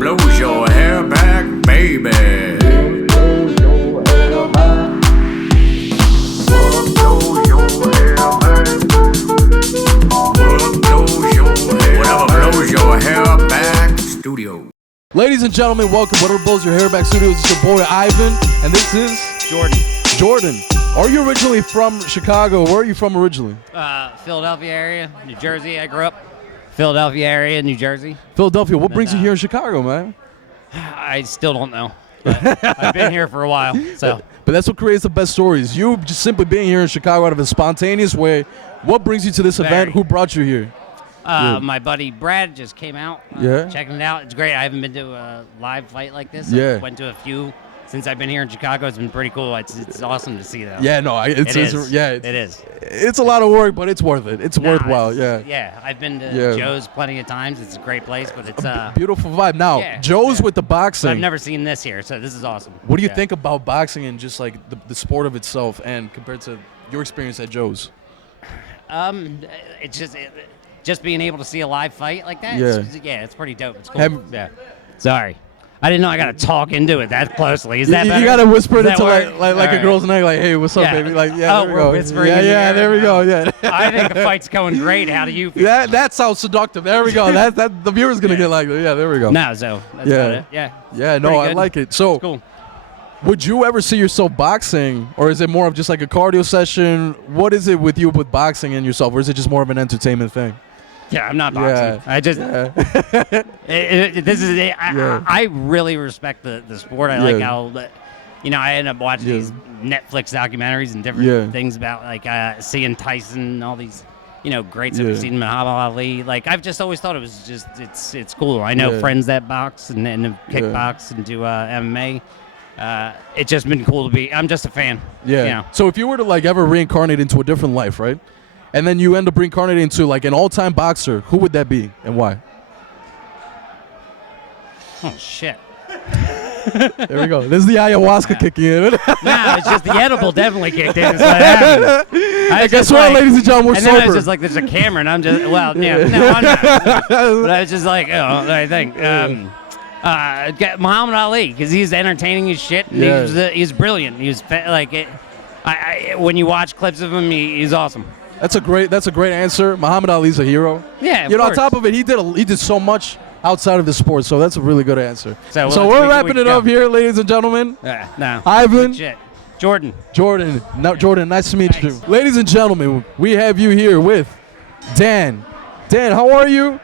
blows your hair back, baby? Studio. Ladies and gentlemen, welcome. Whatever Blows Your Hair Back Studios. It's your boy Ivan, and this is Jordan. Are you originally from Chicago? Where are you from originally? Philadelphia area, New Jersey. I grew up. Philadelphia area, New Jersey. Philadelphia. What brings you here in Chicago, man? I still don't know. I've been here for a while, so. But that's what creates the best stories. You just simply being here in Chicago out of a spontaneous way. What brings you to this event? Who brought you here? My buddy Brad just came out. Checking it out. It's great. I haven't been to a live fight like this. I went to a few since I've been here in Chicago. It's been pretty cool. It's awesome to see that. Yeah, no, it is. It is. It's a lot of work, but it's worth it. It's worthwhile. Yeah, I've been to Joe's plenty of times. It's a great place, but it's a beautiful vibe. Now, Joe's with the boxing. I've never seen this here, so this is awesome. What do you think about boxing and just like the sport of itself, and compared to your experience at Joe's? It's just being able to see a live fight like that. It's pretty dope. It's cool. Sorry. I didn't know I got to talk into it that closely. Is that better? You got to whisper it into like a girl's neck, like, hey, what's up, baby? Like, there we go. There we go. Yeah. I think the fight's going great. How do you feel? That sounds seductive. There we go. That the viewer's going to get like that. Yeah, there we go. No, so that's about it. Yeah, no, I like it. So, cool. Would you ever see yourself boxing, or is it more of just like a cardio session? What is it with you with boxing and yourself, or is it just more of an entertainment thing? Yeah, I'm not boxing. I just I really respect the sport. I like how I end up watching these Netflix documentaries and different things about like seeing Tyson and all these greats that we've seen Muhammad Ali. Like I've just always thought it was just it's cool. I know friends that box and kickbox and do MMA. It's just been cool to be. I'm just a fan. Yeah. So if you were to like ever reincarnate into a different life, right? And then you end up reincarnating into like an all-time boxer, who would that be and why? Oh shit. There we go. This is the ayahuasca kicking in. Nah, it's just the edible definitely kicked in. That's what happened. I guess what, ladies and gentlemen, we're sober. And then I was just like, there's a camera, and I'm just, no, I'm not. But I was just like, I think. Muhammad Ali, because he's entertaining as shit. And he's brilliant. He's like, when you watch clips of him, he's awesome. That's a great answer. Muhammad Ali's a hero. Yeah, on top of it, he did so much outside of the sport, so that's a really good answer. So we're wrapping it up here, ladies and gentlemen. No. Ivan. Jordan. Jordan, nice to meet you. Ladies and gentlemen, we have you here with Dan. Dan, how are you?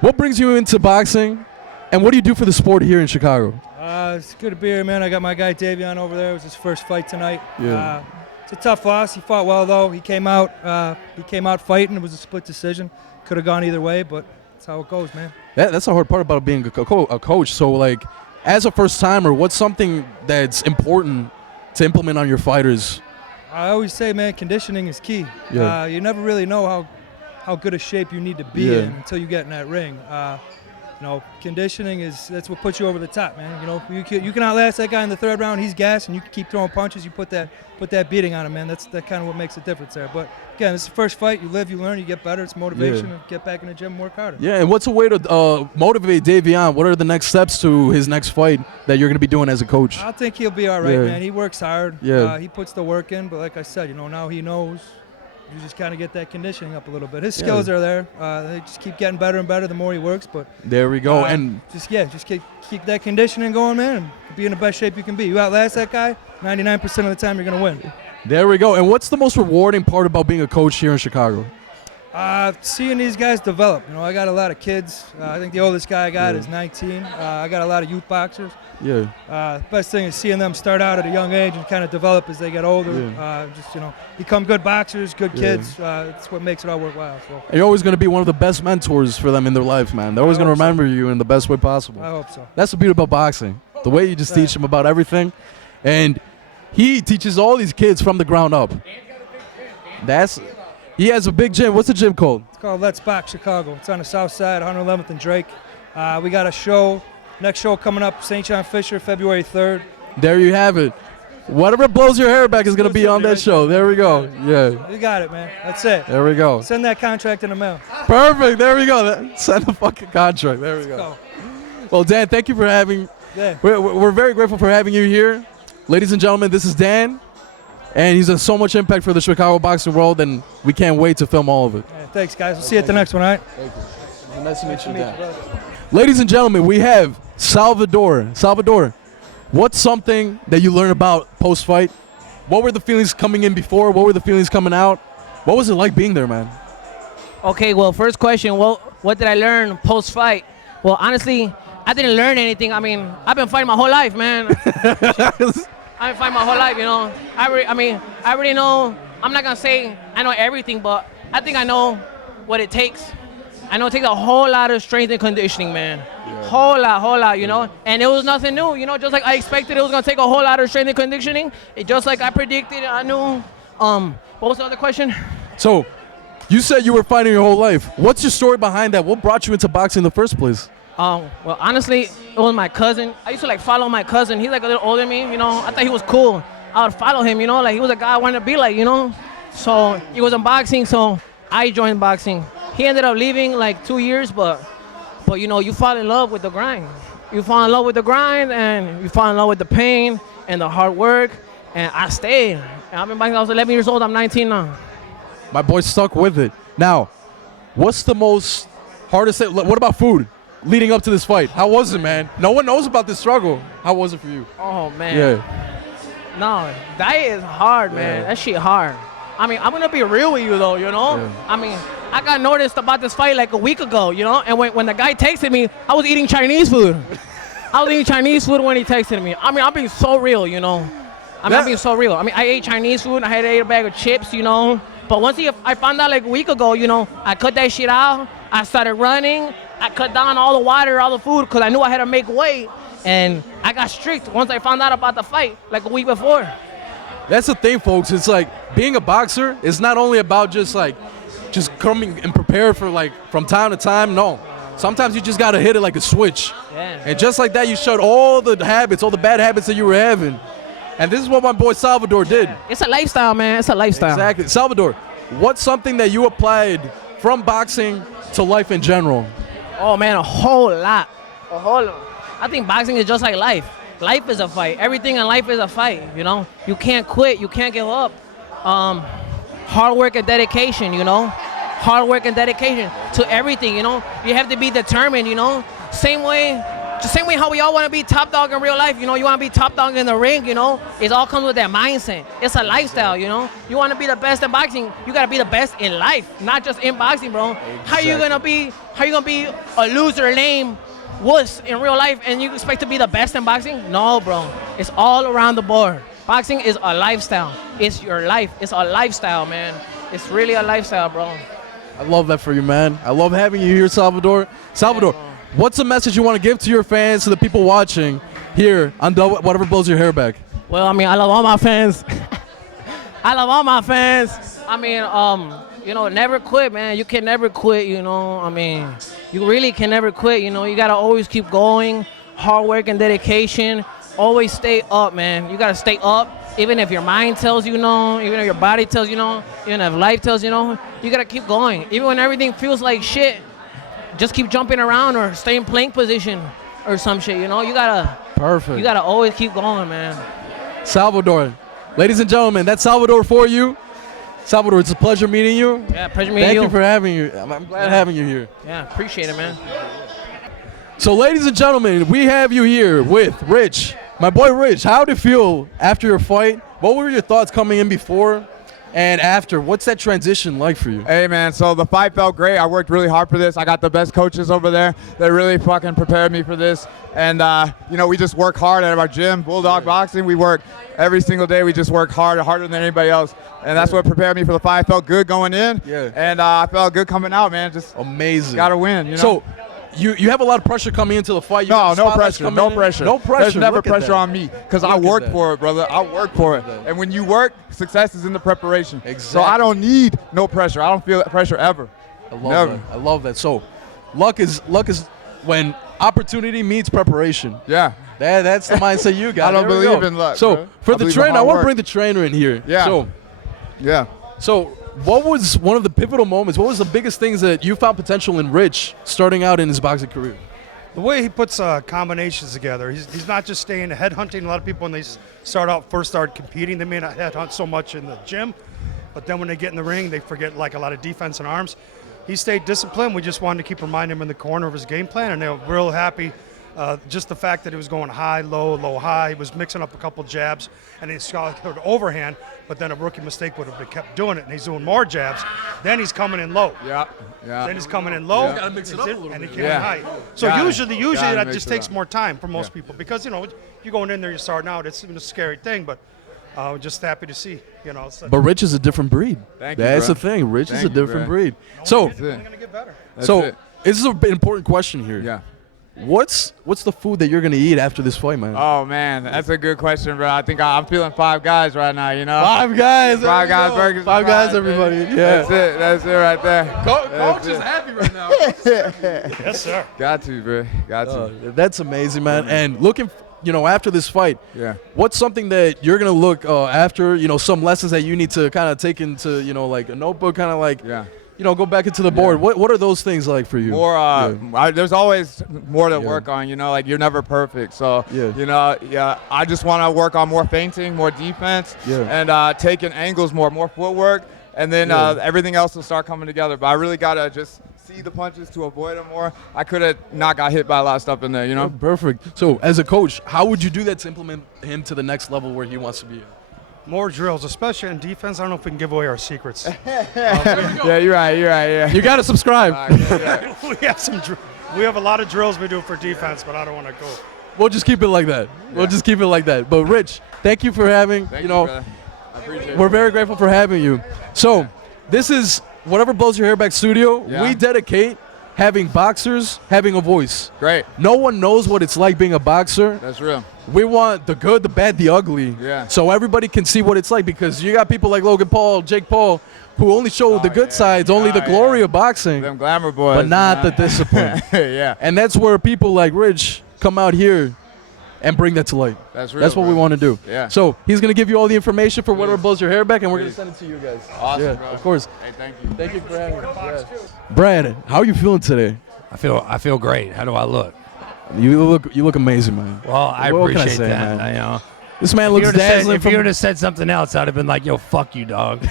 What brings you into boxing, and what do you do for the sport here in Chicago? It's good to be here, man. I got my guy Adrian over there. It was his first fight tonight. Yeah. It's a tough loss. He fought well, though. He came out fighting. It was a split decision. Could have gone either way, but that's how it goes, man. That's the hard part about being a coach. So, like, as a first-timer, what's something that's important to implement on your fighters? I always say, man, conditioning is key. Yeah. You never really know how good a shape you need to be in until you get in that ring. Conditioning that's what puts you over the top, man. You can outlast that guy in the third round. He's gassed, and you can keep throwing punches. You put that beating on him, man. That's kind of what makes a difference there. But again, it's the first fight. You live, you learn, you get better. It's motivation to get back in the gym and work harder. Yeah, and what's a way to motivate Davion? What are the next steps to his next fight that you're going to be doing as a coach? I think he'll be all right, man. He works hard. Yeah. He puts the work in. But like I said, now he knows. You just kind of get that conditioning up a little bit. His skills are there. They just keep getting better and better the more he works. But there we go. And just keep that conditioning going, man, and be in the best shape you can be. You outlast that guy, 99% of the time you're going to win. There we go. And what's the most rewarding part about being a coach here in Chicago? Seeing these guys develop. I got a lot of kids. I think the oldest guy I got is 19. I got a lot of youth boxers. Yeah. Best thing is seeing them start out at a young age and kind of develop as they get older. Become good boxers, good kids. It's what makes it all worthwhile. So. And you're always going to be one of the best mentors for them in their life, man. They're always going to remember you in the best way possible. I hope so. That's the beauty about boxing. The way you just teach them about everything. And he teaches all these kids from the ground up. He has a big gym. What's the gym called? It's called Let's Box Chicago. It's on the south side, 111th and Drake. We got a show. Next show coming up, St. John Fisher, February 3rd. There you have it. Whatever blows your hair back is going to be on that show. There we go. Yeah. You got it, man. That's it. There we go. Send that contract in the mail. Perfect. There we go. Send the fucking contract. There we go. Well, Dan, thank you for having. Yeah. We're very grateful for having you here, ladies and gentlemen. This is Dan, and he's done so much impact for the Chicago boxing world, and we can't wait to film all of it. Yeah, thanks, guys. We'll see you at the next one, all right? Thank you. Nice to meet you, Dan. Ladies and gentlemen, we have Salvador. Salvador, what's something that you learned about post-fight? What were the feelings coming in before? What were the feelings coming out? What was it like being there, man? Okay, well, first question, what did I learn post-fight? Well, honestly, I didn't learn anything. I mean, I've been fighting my whole life, man. I've been fighting my whole life, you know. I already know, I'm not going to say I know everything, but I think I know what it takes. I know it takes a whole lot of strength and conditioning, man. Yeah. Whole lot, you know. And it was nothing new, you know, just like I expected it was going to take a whole lot of strength and conditioning. Just like I predicted, I knew. What was the other question? So, you said you were fighting your whole life. What's your story behind that? What brought you into boxing in the first place? Well, honestly, it was my cousin. I used to like follow my cousin. He's like a little older than me, you know. I thought he was cool. I would follow him, you know, like he was a guy I wanted to be like, you know. So he was in boxing, so I joined boxing. He ended up leaving like 2 years, but you know, you fall in love with the grind. You fall in love with the grind, and you fall in love with the pain and the hard work. And I stayed. And I've been boxing. I was 11 years old. I'm 19 now. My boy stuck with it. Now, what's the most hardest thing? What about food leading up to this fight? How was it, man? No one knows about this struggle. How was it for you? Oh, man. Yeah. No, diet is hard, man. That shit hard. I mean, I'm going to be real with you, though, you know? Yeah. I mean, I got noticed about this fight like a week ago, you know? And when the guy texted me, I was eating Chinese food. I was eating Chinese food when he texted me. I mean, I'm being so real, you know? I'm being so real. I mean, I ate Chinese food. I had to eat a bag of chips, you know? But once I found out like a week ago, you know, I cut that shit out. I started running. I cut down all the water, all the food, because I knew I had to make weight. And I got strict once I found out about the fight, like a week before. That's the thing, folks. It's like being a boxer is not only about just coming and prepare for like from time to time. No. Sometimes you just got to hit it like a switch. Yeah. And just like that, you showed all the habits, all the bad habits that you were having. And this is what my boy Salvador did. It's a lifestyle, man. It's a lifestyle. Exactly. Salvador, what's something that you applied from boxing to life in general? Oh, man, a whole lot. A whole lot. I think boxing is just like life. Life is a fight. Everything in life is a fight, you know? You can't quit. You can't give up. Hard work and dedication, you know? Hard work and dedication to everything, you know? You have to be determined, you know? Same way how we all want to be top dog in real life, you know? You want to be top dog in the ring, you know? It all comes with that mindset. It's a lifestyle, you know? You want to be the best in boxing, you got to be the best in life, not just in boxing, bro. Exactly. How you gonna be a loser, lame wuss in real life and you expect to be the best in boxing? No, bro. It's all around the board. Boxing is a lifestyle. It's your life. It's a lifestyle, man. It's really a lifestyle, bro. I love that for you, man. I love having you here, Salvador. Salvador, what's the message you want to give to your fans, to the people watching here on Whatever Blows Your Hair Back? Well, I mean, I love all my fans. I love all my fans. I mean, you know, never quit, man. You can never quit, you know. I mean, you really can never quit, you know. You got to always keep going. Hard work and dedication. Always stay up, man. You got to stay up. Even if your mind tells you no, even if your body tells you no, even if life tells you no, you got to keep going. Even when everything feels like shit, just keep jumping around or stay in plank position or some shit, you know? You got to always keep going, man. Salvador. Ladies and gentlemen, that's Salvador for you. Salvador, it's a pleasure meeting you. Yeah, pleasure meeting you. Thank you for having you. I'm glad having you here. Yeah, appreciate it, man. So, ladies and gentlemen, we have you here with Rich. My boy Rich, how did it feel after your fight? What were your thoughts coming in before and after? What's that transition like for you? Hey, man, so the fight felt great. I worked really hard for this. I got the best coaches over there. They really fucking prepared me for this. And, you know, we just work hard at our gym, Bulldog Boxing. We work every single day. We just work harder than anybody else. And that's what prepared me for the fight. I felt good going in. Yeah. And I felt good coming out, man. Just amazing. Got to win, you know? So, you have a lot of pressure coming into the fight. No pressure. No pressure. There's never pressure on me because I worked for it, brother. I worked for it. And when you work, success is in the preparation. Exactly. So I don't need no pressure. I don't feel pressure ever. I love that. So luck is when opportunity meets preparation. Yeah. That's the mindset you got. I don't believe in luck. So bro. for the trainer, I want to bring the trainer in here. Yeah. So what was one of the pivotal moments? What was the biggest things that you found potential in Rich starting out in his boxing career? The way he puts combinations together, he's not just staying headhunting. A lot of people, when they start competing, they may not headhunt so much in the gym, but then when they get in the ring, they forget like a lot of defense and arms. He stayed disciplined. We just wanted to keep reminding him in the corner of his game plan, and they were real happy. Just the fact that he was going high, low, low, high. He was mixing up a couple jabs, and he saw an overhand, but then a rookie mistake would have been kept doing it, and he's doing more jabs. Then he's coming in low. Yeah. Then he's coming in low, gotta mix it up a little and he bit. came in high. So usually Gotta that mix just it takes up. more time for most people because, you know, you're going in there, you're starting out. It's a scary thing, but we're just happy to see, you know. But Rich is a different breed. Thank you, That's bro. the thing. Rich is Thank a you, different bro. breed. So, It's only going to get better. That's so it. this is an important question here. Yeah. What's the food that you're gonna eat after this fight, man? Oh man, that's a good question, bro. I think I'm feeling Five Guys right now. You know. Five Guys. Five there we Guys go. burgers. Five Guys, baby. everybody. Yeah. That's it. That's it right there. Coach That's is it. happy right now. Yes, sir. Got to, bro. Got to. That's amazing, man. And looking, after this fight, Yeah. what's something that you're gonna look after? Some lessons that you need to kind of take into, like a notebook, kind of like, Yeah. go back into the board. What are those things like for you? More, there's always more to Yeah. work on, like you're never perfect. So, Yeah. I just want to work on more feinting, more defense, Yeah. and taking angles more footwork, and then Yeah. everything else will start coming together. But I really got to just see the punches to avoid them more. I could have not got hit by a lot of stuff in there, Oh, perfect. So, as a coach, how would you do that to implement him to the next level where he wants to be? More drills, especially in defense. I don't know if we can give away our secrets. Yeah, you're right, yeah. You got to subscribe. Yeah. We have a lot of drills we do for defense, but I don't want to go. We'll just keep it like that. We'll just keep it like that. But Rich, thank you for having. Thank you, brother. I appreciate We're it. very grateful for having you. So, this is Whatever Blows Your Hair Back Studio. Yeah. We dedicate having boxers having a voice. Great. No one knows what it's like being a boxer. That's real. We want the good, the bad, the ugly. Yeah. So everybody can see what it's like, because you got people like Logan Paul, Jake Paul, who only show the good sides, only the glory of boxing, Them glamour boys. but not the discipline. Yeah. And that's where people like Rich come out here and bring that to light. That's real. That's what we want to do. Yeah. So he's going to give you all the information for whatever Please. blows your hair back, and we're going to Please. send it to you guys. Awesome, Yeah, bro. of course. Hey, thank you. Thank you for having us. Yeah. Brad, how are you feeling today? I feel great. How do I look? You look amazing, man. Well, I What can I appreciate say, that. man? This man looks dazzling. If you would have said something else, I'd have been like, "Yo, fuck you, dog."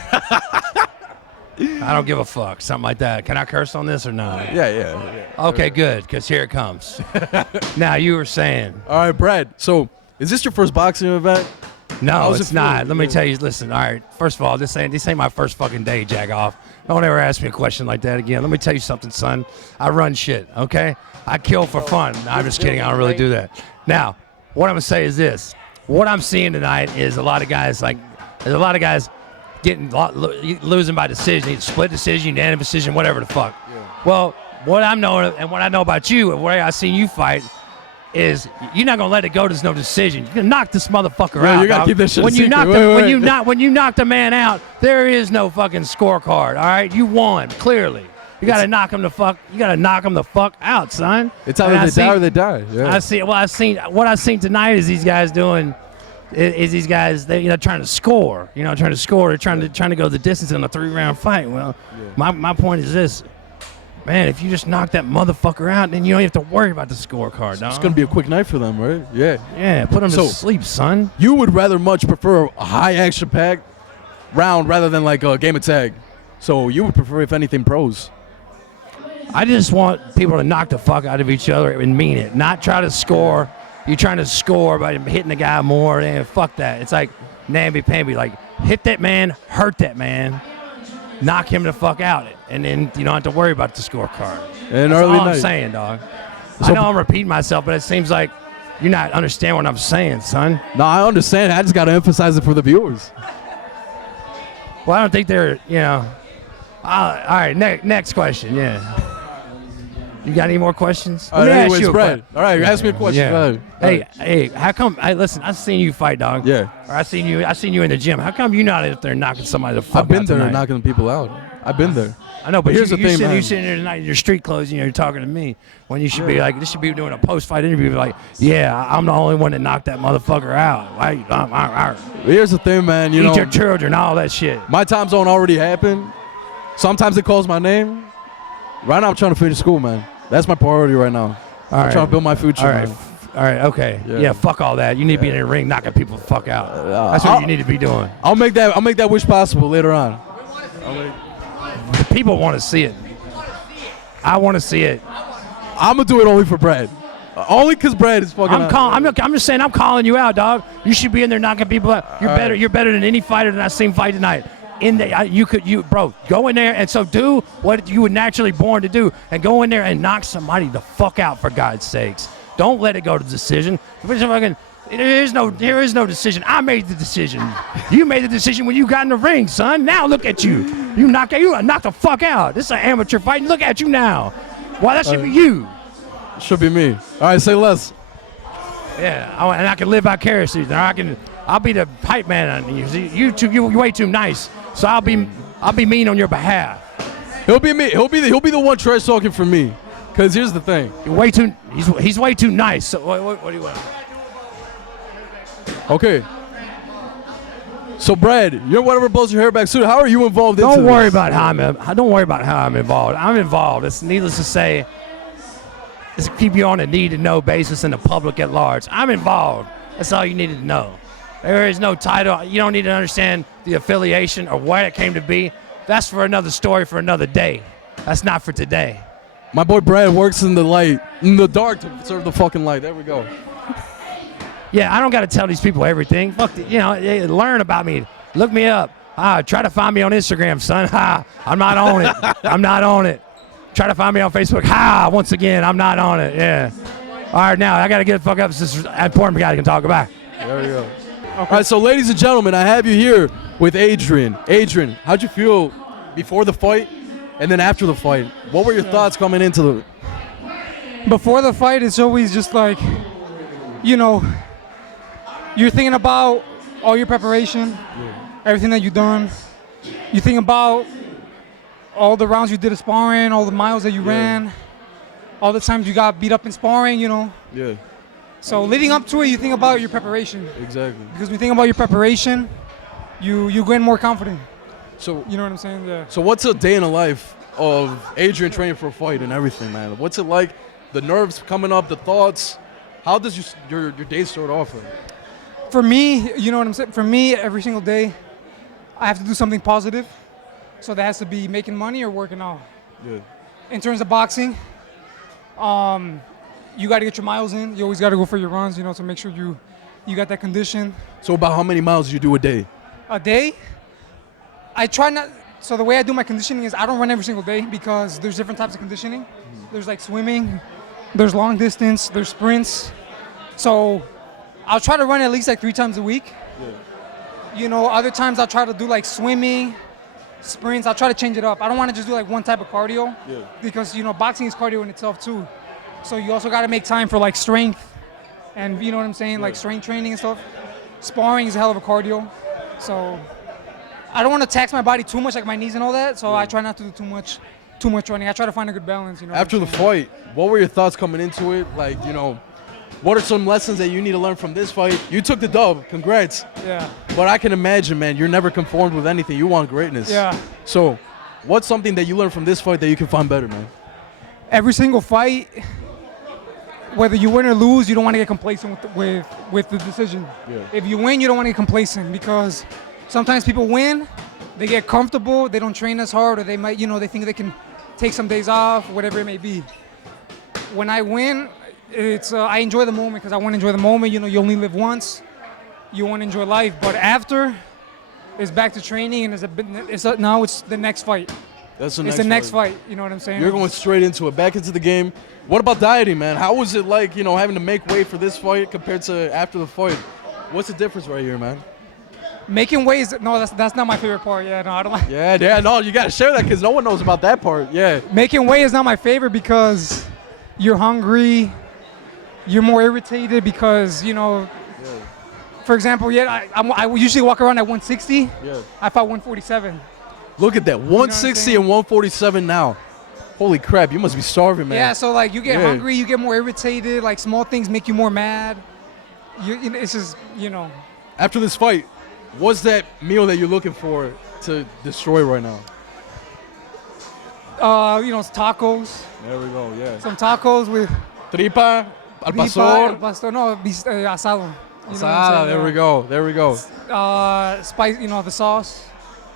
I don't give a fuck. Something like that. Can I curse on this or not? Yeah. Okay, good. Because here it comes. Now you were saying. All right, Brad. So, is this your first boxing event? No, How's it's it feel? not. Let me Yeah. tell you. Listen. All right. First of all, this ain't my first fucking day. Jack off. Don't ever ask me a question like that again. Let me tell you something, son. I run shit. Okay. I kill for fun. No, I'm just kidding. I don't really do that. Now, what I'm gonna say is this. What I'm seeing tonight is a lot of guys getting losing by decision, either split decision, unanimous decision, whatever the fuck. Yeah. Well, what I'm knowing and what I know about you, and where I seen you fight, is you're not gonna let it go to no decision. You're gonna knock this motherfucker out. You gotta dog. keep that shit a when you secret. knock Wait, the, wait, when wait. you knock when you knock the man out, there is no fucking scorecard. All right, you won clearly. You gotta knock him the fuck. You gotta knock him the fuck out, son. It's either And I they die see- or they die. Yeah. what I seen tonight is these guys doing. Is these guys they trying to score? Trying to score. They're trying to go the distance in a 3-round fight. Well, my point is this. Man, if you just knock that motherfucker out, then you don't have to worry about the scorecard, dog. It's gonna be a quick night for them, right? Yeah. Yeah, put them So- to sleep, son. You would rather much prefer a high action packed round rather than like a game of tag. So you would prefer, if anything, pros. I just want people to knock the fuck out of each other and mean it, not try to score. You're trying to score by hitting the guy more, and fuck that. It's like namby-pamby. Like, hit that man, hurt that man, knock him the fuck out, and then you don't have to worry about the scorecard. And That's early all night. I'm saying, dog. So- I know I'm repeating myself, but it seems like you're not understanding what I'm saying, son. No, I understand. I just gotta emphasize it for the viewers. Well, I don't think they're, all right, next question, yeah. You got any more questions? All right, Let me ask anyways, you a Brad. que- All right, ask me a question. Yeah. Go ahead. Hey, how come? Hey, listen, I seen you fight, dog. Yeah. Or I seen you in the gym. How come you not out there knocking somebody the fuck I've been out there tonight? knocking people out. I've been there. I know, but here's the thing, man. You sitting there tonight in your street clothes, you're talking to me when you should be like, this should be doing a post-fight interview, like, yeah, I'm the only one that knocked that motherfucker out. Here's the thing, man. You Eat know, your children, all that shit. my time zone already happened. Sometimes it calls my name. Right now, I'm trying to finish school, man. That's my priority right now. I'm trying to build my future. All right. Man. All right, okay. Yeah, fuck all that. You need to be in the ring knocking people the fuck out. That's what you need to be doing. I'll make that wish possible later on. The people want to see it. I want to see it. I'm going to do it only for Brad. Only because Brad is fucking I'm just saying, I'm calling you out, dog. You should be in there knocking people out. You're better. You're better than any fighter that I've seen fight tonight. Bro, go in there and so do what you were naturally born to do, and go in there and knock somebody the fuck out, for God's sakes. Don't let it go to decision. There is no decision. I made the decision. You made the decision when you got in the ring, son. Now look at you. You knocked the fuck out. This is an amateur fight. Look at you now. Why, that should be you. Should be me. All right, say less. Yeah, and I can live vicariously. I'll be the hype man on you. You're way too nice. So I'll be mean on your behalf. He'll be me. He'll be the one trash talking for me. Cause here's the thing. He's way too nice. So what do you want? Okay. So Brad, you're whatever blows your hair back soon. How are you involved in this? Don't worry about how I'm involved. I'm involved. It's needless to say. Just keep you on a need-to-know basis in the public at large. I'm involved. That's all you needed to know. There is no title. You don't need to understand the affiliation or where it came to be. That's for another story for another day. That's not for today. My boy Brad works in the dark to serve the fucking light. There we go. Yeah, I don't got to tell these people everything. Fuck, learn about me. Look me up. Try to find me on Instagram, son. I'm not on it. I'm not on it. Try to find me on Facebook. Once again, I'm not on it. Yeah. All right, now I got to get the fuck up. This is an important guy can talk about. There we go. Okay. All right, so ladies and gentlemen, I have you here with Adrian. Adrian, how'd you feel before the fight and then after the fight? What were your thoughts coming into the... Before the fight, it's always just like, you're thinking about all your preparation, everything that you've done. You think about all the rounds you did of sparring, all the miles that you ran, all the times you got beat up in sparring, Yeah. So leading up to it, you think about your preparation. Exactly. Because when you think about your preparation, you gain more confident. So you know what I'm saying? Yeah. So what's a day in the life of Adrian training for a fight and everything, man? What's it like? The nerves coming up, the thoughts. How does your day start off? For me, you know what I'm saying? For me, every single day, I have to do something positive. So that has to be making money or working out. Yeah. In terms of boxing, you got to get your miles in. You always got to go for your runs, to make sure you got that condition. So about how many miles do you do a day? A day? I try not. So the way I do my conditioning is I don't run every single day because there's different types of conditioning. There's like swimming, there's long distance, there's sprints. So I'll try to run at least like 3 times a week. Yeah. Other times I'll try to do like swimming, sprints. I'll try to change it up. I don't want to just do like one type of cardio because, boxing is cardio in itself too. So you also got to make time for like strength and you know what I'm saying, like strength training and stuff. Sparring is a hell of a cardio. So I don't want to tax my body too much, like my knees and all that. So I try not to do too much running. I try to find a good balance. After the fight, what were your thoughts coming into it? Like, what are some lessons that you need to learn from this fight? You took the dub. Congrats. Yeah. But I can imagine, man, you're never conformed with anything. You want greatness. Yeah. So what's something that you learned from this fight that you can find better, man? Every single fight, whether you win or lose, you don't want to get complacent with the decision. Yeah. If you win, you don't want to get complacent because sometimes people win, they get comfortable, they don't train as hard, or they might, they think they can take some days off, whatever it may be. When I win, it's I enjoy the moment because I want to enjoy the moment. You only live once. You want to enjoy life, but after, it's back to training, and now it's the next fight. That's the next fight. You know what I'm saying? You're going straight into it, back into the game. What about dieting, man? How was it like, having to make weight for this fight compared to after the fight? What's the difference right here, man? Making weight no, that's not my favorite part. Yeah, no, I don't like. Yeah, no, you got to share that because no one knows about that part. Yeah. Making weight is not my favorite because you're hungry, you're more irritated because, for example, I usually walk around at 160. Yeah. I fought 147. Look at that, 160 and 147 now. Holy crap, you must be starving, man. Yeah, so like you get hungry, you get more irritated, like small things make you more mad. It's just, After this fight, what's that meal that you're looking for to destroy right now? It's tacos. There we go, yeah. Some tacos Tripa, al pastor. No, asado. You know what I'm Asada, saying? there we go. There we go. Spice, the sauce.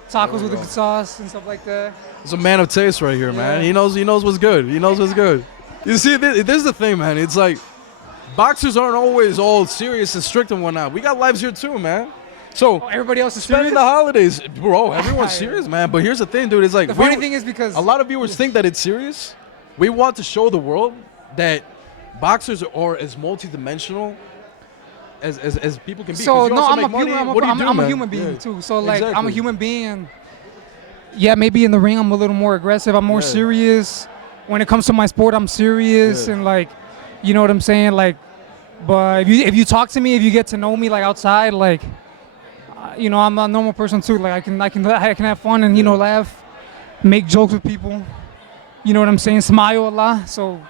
Tacos with a good sauce and stuff like that. He's a man of taste right here, man. He knows what's good. He knows what's good. You see, this is the thing, man. It's like boxers aren't always all serious and strict and whatnot. We got lives here too, man. So everybody else is spending serious? the holidays, bro. Everyone's serious, man. But here's the thing, dude. It's like the funny thing is because a lot of viewers think that it's serious. We want to show the world that boxers are as multidimensional as people can be. So no, I'm a human being too. So like I'm a human being. And yeah, maybe in the ring I'm a little more aggressive. I'm more serious. When it comes to my sport, I'm serious and like, you know what I'm saying? Like, but if you talk to me, if you get to know me like outside, like, I'm a normal person too. Like I can have fun and laugh, make jokes with people. You know what I'm saying? Smile a lot. So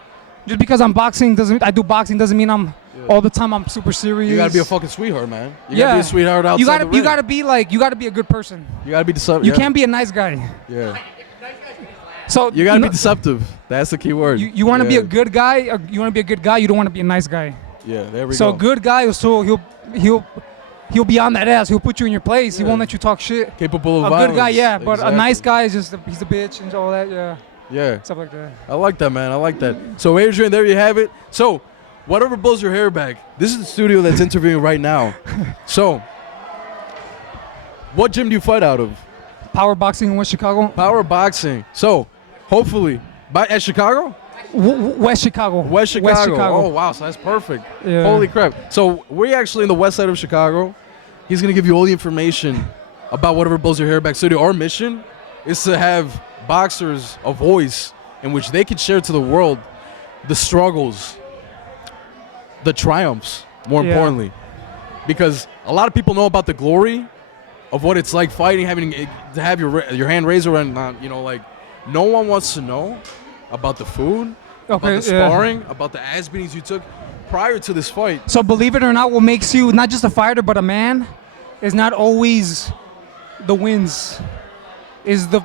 just because I do boxing doesn't mean I'm all the time I'm super serious. You gotta be a fucking sweetheart, man. You gotta be a sweetheart outside the ring. You gotta be a good person. You gotta be deceptive. You can't be a nice guy. Yeah. So you gotta be deceptive. That's the key word. You want to be a good guy. You want to be a good guy. You don't want to be a nice guy. Yeah, there we go. So a good guy, he'll be on that ass. He'll put you in your place. He won't let you talk shit. Capable of violence. A good guy, but exactly. a nice guy is just he's a bitch and all that. Yeah. Yeah. Stuff like that. I like that, man. I like that. So Adrian, there you have it. So whatever blows your hair back, this is the studio that's interviewing right now. So what gym do you fight out of? Power Boxing in West Chicago. Power Boxing. So hopefully at Chicago? West Chicago. West Chicago. Oh, wow. So that's perfect. Yeah. Holy crap. So we're actually in the west side of Chicago. He's going to give you all the information about whatever blows your hair back. So our mission is to have boxers a voice in which they can share to the world the struggles, the triumphs, more importantly. Because a lot of people know about the glory of what it's like fighting, having to have your hand raised around, like no one wants to know about the food, about the sparring, about the ass beatings you took prior to this fight. So believe it or not, what makes you not just a fighter but a man is not always the wins. Is the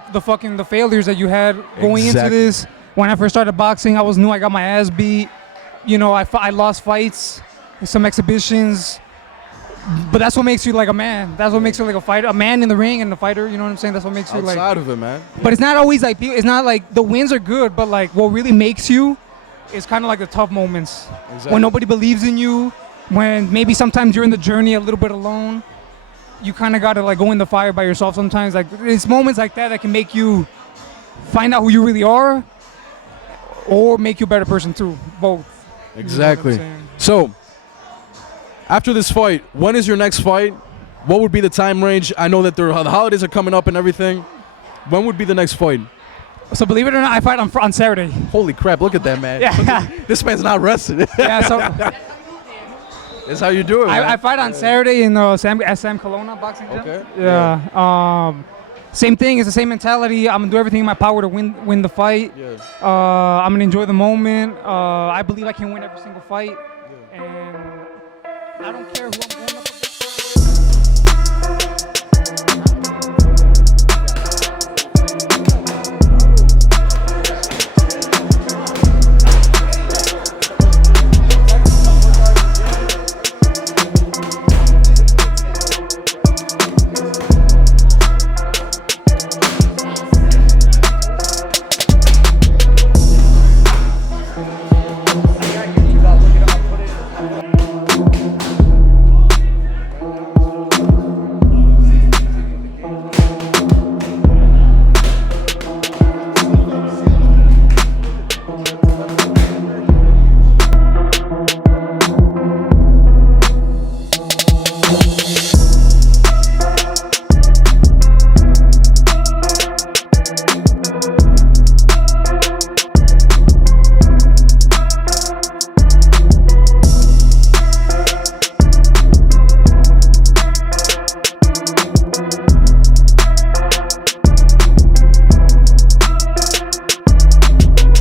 failures that you had going into this. When I first started boxing, I knew I got my ass beat. I lost fights, some exhibitions. But that's what makes you like a man. That's what makes you like a fighter, a man in the ring and a fighter. You know what I'm saying? That's what makes you like. Outside of it, man. But it's not always like it's not like the wins are good, but like what really makes you is kind of like the tough moments when nobody believes in you, when maybe sometimes you're in the journey a little bit alone. You kind of gotta like go in the fire by yourself sometimes. Like it's moments like that can make you find out who you really are, or make you a better person too. Both. Exactly. You know what I'm saying? So after this fight, when is your next fight? What would be the time range? I know that the holidays are coming up and everything. When would be the next fight? So believe it or not, I fight on Saturday. Holy crap! Look at that, man. Yeah. This man's not rested. Yeah. So that's how you do it. I fight on Saturday in Sam Kelowna boxing gym. Okay. Yeah. Same thing. It's the same mentality. I'm gonna do everything in my power to win the fight. Yeah. I'm gonna enjoy the moment. I believe I can win every single fight, and I don't care who I'm